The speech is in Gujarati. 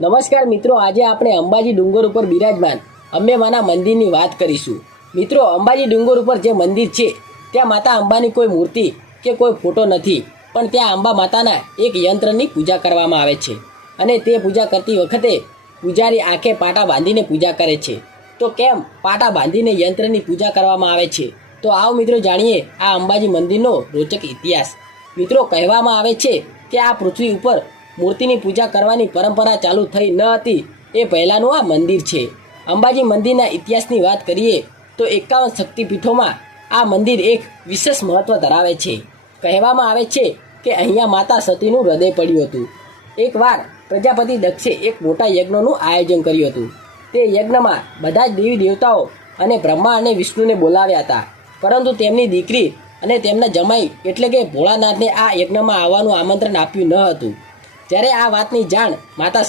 નમસ્કાર મિત્રો, આજે આપણે અંબાજી ડુંગર ઉપર બિરાજમાન અંબેમાના મંદિરની વાત કરીશું. મિત્રો, અંબાજી ડુંગર ઉપર જે મંદિર છે ત્યાં માતા અંબાની કોઈ મૂર્તિ કે કોઈ ફોટો નથી, પણ ત્યાં અંબા માતાના એક યંત્રની પૂજા કરવામાં આવે છે અને તે પૂજા કરતી વખતે પૂજારી આંખે પાટા બાંધીને પૂજા કરે છે. તો કેમ પાટા બાંધીને યંત્રની પૂજા કરવામાં આવે છે? તો આવો મિત્રો જાણીએ આ અંબાજી મંદિરનો રોચક ઇતિહાસ. મિત્રો, કહેવામાં આવે છે કે આ પૃથ્વી ઉપર મૂર્તિની પૂજા કરવાની પરંપરા ચાલુ થઈ ન હતી એ પહેલાંનું આ મંદિર છે. અંબાજી મંદિરના ઇતિહાસની વાત કરીએ તો 51 શક્તિપીઠોમાં આ મંદિર એક વિશેષ મહત્વ ધરાવે છે. કહેવામાં આવે છે કે અહીંયા માતા સતીનું હૃદય પડ્યું હતું. એકવાર પ્રજાપતિ દક્ષે એક મોટા યજ્ઞનું આયોજન કર્યું હતું. તે યજ્ઞમાં બધા જ દેવી દેવતાઓ અને બ્રહ્મા અને વિષ્ણુને બોલાવ્યા હતા, પરંતુ તેમની દીકરી અને તેમના જમાઈ એટલે કે ભોળાનાથને આ યજ્ઞમાં આવવાનું આમંત્રણ આપ્યું ન હતું. જ્યારે આ વાતની જાણ માતા